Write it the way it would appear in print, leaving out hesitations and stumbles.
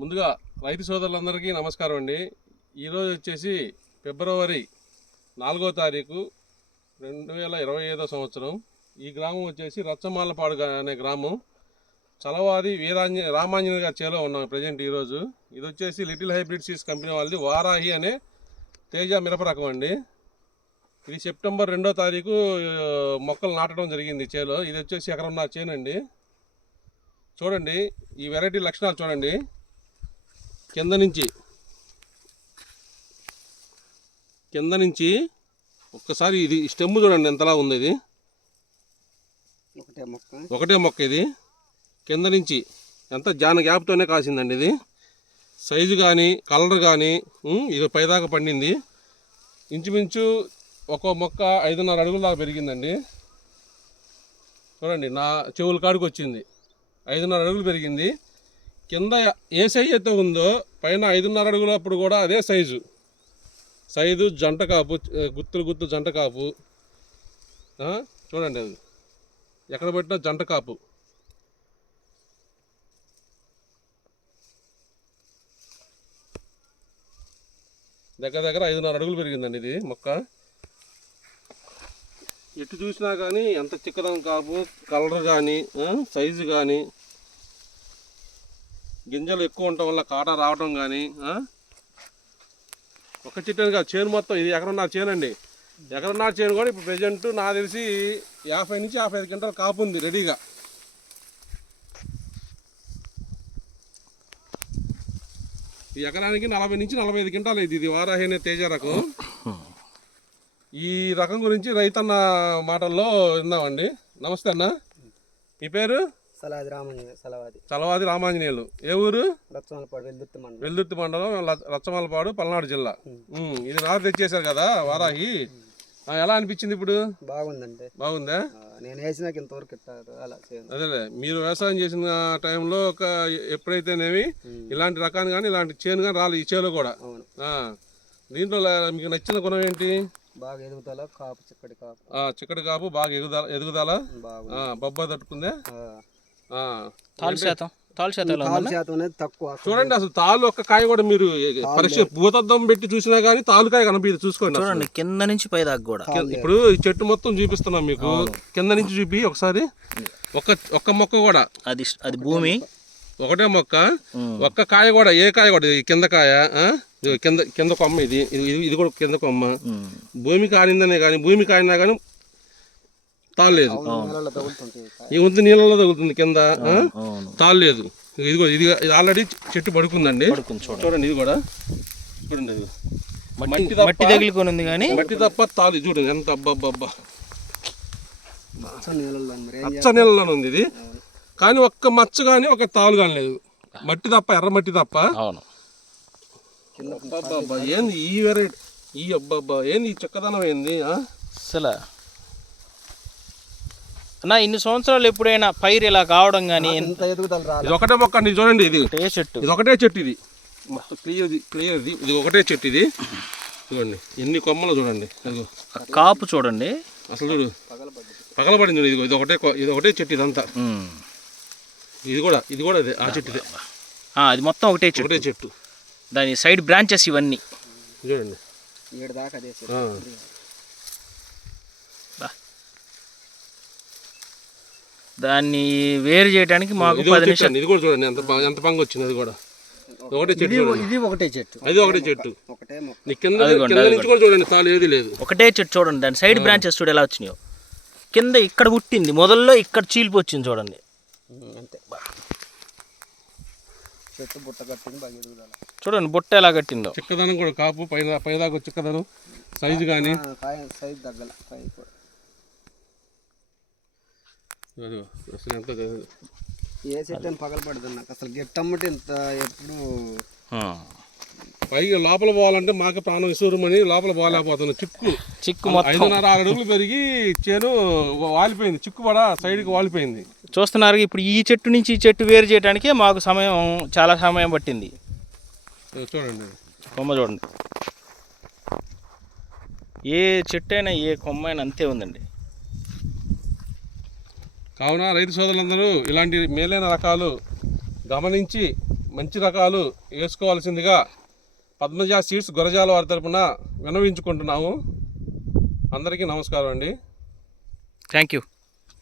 ముందుగా రైతు సోదరులందరికీ నమస్కారం అండి. ఈరోజు వచ్చేసి ఫిబ్రవరి 4వ తారీఖు 2025 సంవత్సరం. ఈ గ్రామం వచ్చేసి రచ్చమాలపాడు అనే గ్రామం. చలవాది రామాంజనేయ గారి చేలో ఉన్నాం ప్రజెంట్ ఈరోజు. ఇది వచ్చేసి లిటిల్ హైబ్రిడ్ సీడ్స్ కంపెనీ వాళ్ళది వారాహి అనే తేజ మిరప రకం అండి. ఇది సెప్టెంబర్ 2వ తారీఖు మొక్కలు నాటడం జరిగింది చేలో. ఇది వచ్చేసి ఎకరన్నర చేను అండి. చూడండి ఈ వెరైటీ లక్షణాలు చూడండి. కింద నుంచి ఒక్కసారి ఇది స్టెమ్ చూడండి ఎంతలా ఉంది. ఇది ఒకటే మొక్క. ఇది కింద నుంచి ఎంత జాన గ్యాప్తోనే కాసిందండి. ఇది సైజు కానీ కలర్ కానీ ఇది పైదాకా పండింది. ఇంచుమించు ఒక్కో మొక్క 5.5 అడుగుల దాకా పెరిగిందండి. చూడండి నా చెవుల కాడికి వచ్చింది. 5.5 అడుగులు పెరిగింది. కింద ఏ సైజు అయితే ఉందో పైన 5.5 అడుగులప్పుడు కూడా అదే సైజు జంట కాపు, గుత్తు జంట కాపు. చూడండి అది ఎక్కడ పెట్టినా జంట కాపు. దగ్గర 5.5 అడుగులు పెరిగిందండి ఇది మొక్క. ఎటు చూసినా కానీ ఎంత చిక్కదం కాపు, కలర్ కానీ సైజు కానీ, గింజలు ఎక్కువ ఉండటం వల్ల కాట రావటం కానీ. ఒక చెట్టు కాదు, చేను మొత్తం ఇది ఎకరన్నర చేను అండి. ఎకరన్నర చేను కూడా ఇప్పుడు ప్రెజెంట్ నాకు తెలిసి 50 నుంచి 55 క్వింటాలు కాపు ఉంది రెడీగా. ఈ ఎకరానికి 40 నుంచి 45 క్వింటాలు ఇది. ఇది వారాహి అనే తేజ రకం. ఈ రకం గురించి రైతన్న మాటల్లో విందామండి. నమస్తే అన్న, మీ పేరు? చలవాది రామాంజనేయులు. ఏ ఊరు? వెల్దుర్తి మండలం, రచ్చమాలపాడు, పల్నాడు జిల్లా. ఇది నాకు తెచ్చేశారు కదా వారాహి. ఎలా అనిపించింది ఇప్పుడు? బాగుందా? నేను వేసినాక ఇంతవరకు అదేలే, మీరు వ్యవసాయం చేసిన టైంలో ఎప్పుడైతేనేమి ఇలాంటి రకాన్ని కానీ ఇలాంటి చేను కానీ రాలేదు ఈ చేలో కూడా. దీంట్లో మీకు నచ్చిన గుణం ఏంటి? బాగా ఎదుగుదల, కాపు చిక్కటి కాపు, బాగా ఎదుగుదల, బొబ్బ తట్టుకుందే. చూడండి అసలు తాళ్ళు ఒక్క కాయ కూడా మీరు పరీక్ష భూతద్దం పెట్టి చూసినా గానీ తాలుకాయ కనిపించదు. చూసుకోండి చూడండి కింద నుంచి పై దాకా కూడా. ఇప్పుడు ఈ చెట్టు మొత్తం చూపిస్తున్నాం మీకు. కింద నుంచి చూపి ఒకసారి. ఒక్క మొక్క కూడా అది భూమి ఒకటే మొక్క. ఒక్క కాయ కూడా, ఏ కాయ కూడా కింద కాయ, కింద కొమ్మ. ఇది కూడా కింద కొమ్మ. భూమి కానిందనే కానీ, భూమి కానినా కానీ తాళలేదు. ఈ వంతు నీళ్ళలో తగులుతుంది కింద, తాళలేదు. ఇది ఆల్రెడీ చెట్టు పడుకుందండి. చూడండి ఇది కూడా. చూడండి అది మట్టి తగిలికొని ఉంది కానీ మట్టి తప్ప తాళి. చూడండి ఎంత అబ్బా పచ్చ నీళ్ళలో ఉంది ఇది. కానీ ఒక్క మచ్చ కానీ ఒక తాలు కానీ లేదు. మట్టి తప్ప, ఎర్ర మట్టి తప్ప. ఏంది ఈ వెరైటీ, ఈ అబ్బా ఏంది ఈ చక్కదనం ఏంది అసలు. నా ఇన్ని సంవత్సరాలు ఎప్పుడైనా పైరు ఇలా కావడం కానీ ఇది ఒకటే మొక్క అండి. చూడండి ఇది చెట్టు, ఇది ఒకటే చెట్టు. ఇది మొత్తం క్లియర్ ఇది ఒకటే చెట్టు. ఇది చూడండి ఎన్ని కొమ్మలు చూడండి. కాపు చూడండి అసలు చూడు పగలబడింది. ఇది ఒకటే చెట్టు ఇదంతా. ఇది కూడా అదే ఆ చెట్టు. అది మొత్తం ఒకటే చెట్టు. దాని సైడ్ బ్రాంచెస్ ఇవన్నీ చూడండి. దాన్ని వేరు చేయడానికి మాకు 10 నిమిషాలు. ఇది కూడా చూడండి ఎంత పంగు వచ్చింది. అది కూడా ఒకటే చెట్టు. ఇది ఒకటే చెట్టు. అది ఒకటే చెట్టు. కింద నుంచి కూడా చూడండి తాలు ఏది లేదు. ఒకటే చెట్టు చూడండి. దాని సైడ్ బ్రాంచెస్ చూడు ఎలా వచ్చినాయో. కింద ఇక్కడ పుట్టింది, మొదల్లో ఇక్కడ చీలిపి వచ్చింది చూడండి. అంతే చెట్టు బుట్ట కట్టింది. బాగా ఎదుగుదల చూడండి బుట్ట ఎలా కట్టిందో. చిక్కదనం కూడా కాపు పైదాకా చిక్కదనం, సైజు కానీ సైజు తగ్గల. అసలు ఎంత ఏ చెట్టు పగలపడదు నాకు అసలు. గెట్టమ్మటి ఇంత ఎప్పుడు పైకి లోపల పోవాలంటే మాకు ప్రాణం విసూరమని లోపల పోలేకపోతున్నాం. చిక్కు 5.5 అడుగులు పెరిగి చేను వాలిపోయింది. చిక్కు కూడా సైడ్కి వాలిపోయింది. చూస్తున్నారు. ఇప్పుడు ఈ చెట్టు నుంచి ఈ చెట్టు వేరు చేయడానికే మాకు చాలా సమయం పట్టింది. చూడండి కొమ్మ చూడండి. ఏ చెట్టు అయినా ఏ కొమ్మ అయినా అంతే ఉందండి. కావున రైతు సోదరులందరూ ఇలాంటి మేలైన రకాలు గమనించి మంచి రకాలు వేసుకోవాల్సిందిగా పద్మజ సీడ్స్ గురజాల వారి తరపున విన్నవించుకుంటున్నాము. అందరికీ నమస్కారం అండి. Thank you.